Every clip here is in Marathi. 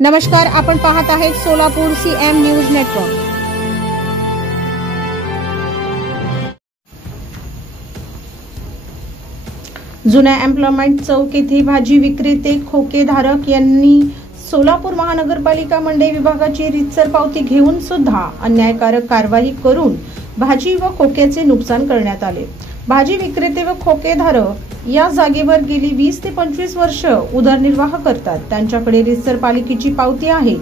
नमस्कार, आपण पाहत आहेत सोलापूर CM न्यूज नेटवर्क। जुन्या एम्प्लॉयमेंट चौक येथे भाजी विक्रेते खोकेधारक यांनी सोलापूर महानगरपालिका मंडई विभागाची रीतसर पावती घेऊन सुद्धा अन्यायकारक कारवाई करून भाजी व खोक्याचे नुकसान करण्यात आले। भाजी विक्रेते व खोकेधारक या जागेवर गेली 20 ते 25 वर्ष उदरनिर्वाह करतात। त्यांच्याकडे रीतसर पालिकेची पावती आहे।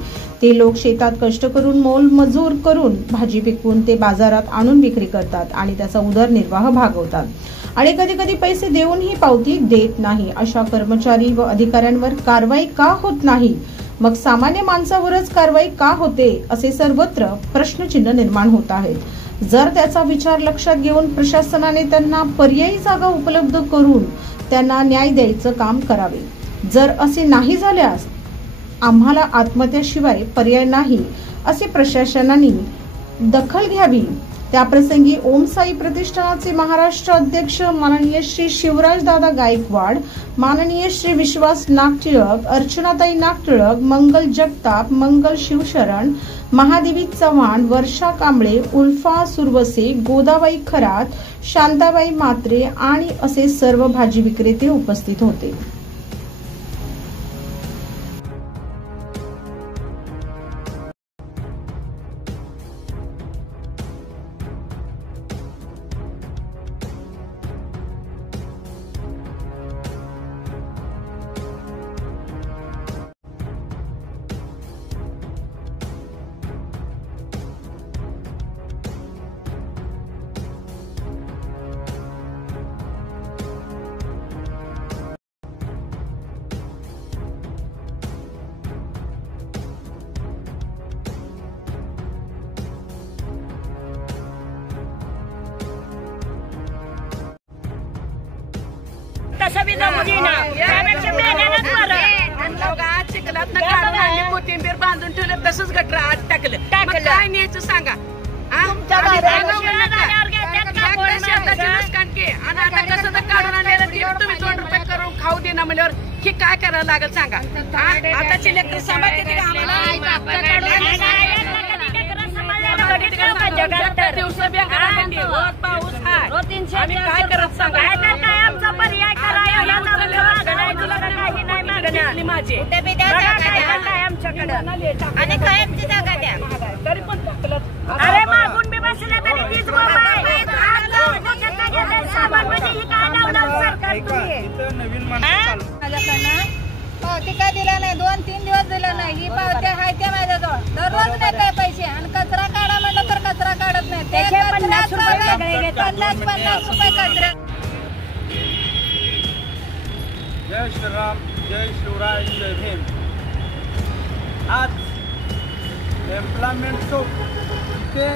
ते लोक शेतात कष्ट करून मोल मजूर करून भाजी विकून ते बाजारात आणून विक्री करतात आणि त्याचा उदरनिर्वाह भागवतात आणि कधी कधी पैसे देऊनही पावती देत नाही। अशा कर्मचारी व अधिकाऱ्यांवर कारवाई का होत नाही? मग सामान्य माणसावरच कारवाई का होते? असे सर्वत्र प्रश्नचिन्ह निर्माण होत आहेत। जर त्याचा विचार लक्षात घेऊन प्रशासनाने त्यांना पर्यायी जागा उपलब्ध करून त्यांना न्याय द्यायचं काम करावे। जर असे नाही झाल्यास आम्हाला आत्महत्येशिवाय पर्याय नाही असे प्रशासनाने दखल घ्यावी। त्याप्रसंगी ओम साई प्रतिष्ठानाचे महाराष्ट्र अध्यक्ष माननीय श्री शिवराज दादा गायकवाड, माननीय श्री विश्वास नागटिळक, अर्चनाताई नागटिळक, मंगल जगताप, मंगल शिवशरण, महादेवी चव्हाण, वर्षा कांबळे, उल्फा सुरवसे, गोदाबाई खरात, शांताबाई मात्रे आणि असे सर्व भाजी विक्रेते उपस्थित होते। तसं बी जमू दे ना, त्यापेक्षा मेल्यानंच बरं। गावात चिखलात न काढून आणली, कोथिंबीर बांधून ठेवलं, तसंच गटर आत टाकलं। मग काय न्यायचं सांगा? आता कसं तर काढून आणलेलं ते तुम्ही 2 रुपये करून खाऊ दे ना म्हणल्यावर हे काय करायला लागेल सांगा? आताची लेकरं सांभाळते का आम्हाला? दिवस पाऊस आम्ही काय करत सांगा? आमचा पर्याय करायला माझे आमच्याकडे आणि कायमची जागा द्या तरी पण अरे मागून मी बसले तरी तीच पावती काय दिला नाही, 2-3 दिवस दिला नाही। ही पावती आहे त्या माझ्याजवळ दररोज देते पैसे आणि कचरा काढा म्हणलं तर कचरा काढत नाही। ते 50 रुपये कचरा। जय श्रीराम, जय शिवराय, जय भीम। आज एम्प्लॉयमेंट चौक ते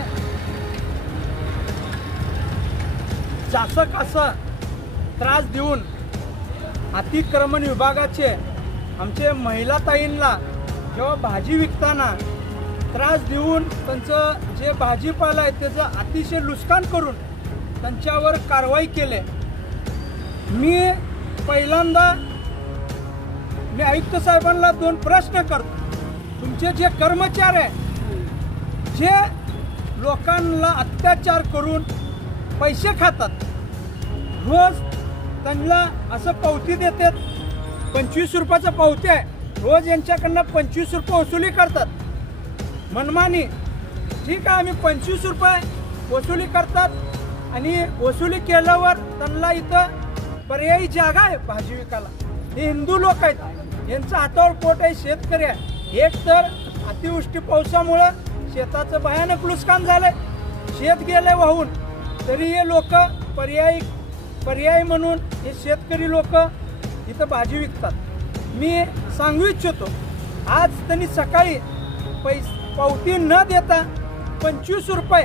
शासक असं त्रास देऊन अतिक्रमण विभागाचे आमचे महिला ताईंना जेव्हा भाजी विकताना त्रास देऊन त्यांचं जे भाजीपाला आहे त्याचं अतिशय नुकसान करून त्यांच्यावर कारवाई केली। मी पहिल्यांदा आयुक्त साहेबांना 2 प्रश्न करतो। तुमचे जे कर्मचारी आहे जे लोकांना अत्याचार करून पैसे खातात, रोज त्यांना असं पावती देतात, 25 रुपयाचं पावती आहे, रोज यांच्याकडनं 25 रुपये वसुली करतात मनमानी। ठीक आहे, आम्ही 25 रुपये वसुली करतात आणि वसुली केल्यावर त्यांना इथं पर्यायी जागा आहे भाजी विकायला। हे हिंदू लोक आहेत, यांचं हातावर पोट आहे, शेतकरी आहे। एक तर अतिवृष्टी पावसामुळं शेताचं भयानक नुकसान झालंय, शेत गेलंय वाहून, तरी हे लोक पर्याय म्हणून हे शेतकरी लोक इथं भाजी विकतात। मी सांगू इच्छितो, आज त्यांनी सकाळी पावती न देता 25 रुपये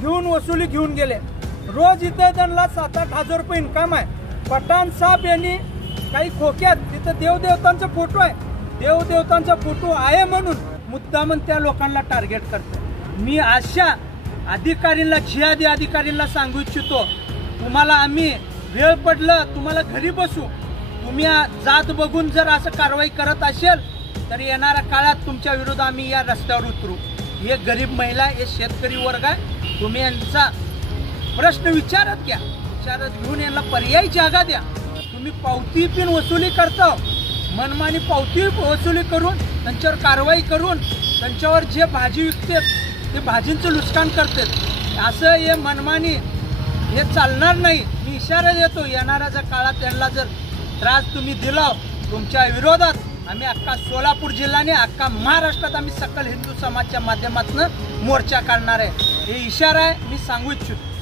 घेऊन वसुली घेऊन गेले। रोज इथं त्यांना 7-8 हजार रुपये इन्कम आहे। पठाण साहेब यांनी काही खोक्यात तिथं देवदेवतांचा फोटो आहे, देवदेवतांचा फोटो आहे म्हणून मुद्दामन त्या लोकांना टार्गेट करतो। मी अशा अधिकाऱ्यांना जिहादी अधिकाऱ्यांना सांगू इच्छितो, तुम्हाला आम्ही वेळ पडलं तुम्हाला घरी बसू, तुम्ही जात बघून जर असं कारवाई करत असेल तर येणाऱ्या काळात तुमच्या विरोधात आम्ही या रस्त्यावर उतरू. हे गरीब महिला, हे शेतकरी वर्ग आहे, तुम्ही यांचा प्रश्न विचारत घ्या. विचारत घेऊन यांना पर्यायी जागा द्या. तुम्ही पावती पिन वसुली करता, मनमानी पावती वसुली करून त्यांच्यावर कारवाई करून त्यांच्यावर जे भाजी विकतात ते भाजींचं नुकसान करतात. असं हे मनमानी हे चालणार नाही. मी इशारा देतो, येणाऱ्या काळात त्यांना जर त्रास तुम्ही दिला तुमच्या विरोधात आम्ही अख्खा सोलापूर जिल्ह्याने अख्खा महाराष्ट्रात आम्ही सकल हिंदू समाजच्या माध्यमातून मोर्चा काढणार आहे. हे इशारा आहे, मी सांगू इच्छितो.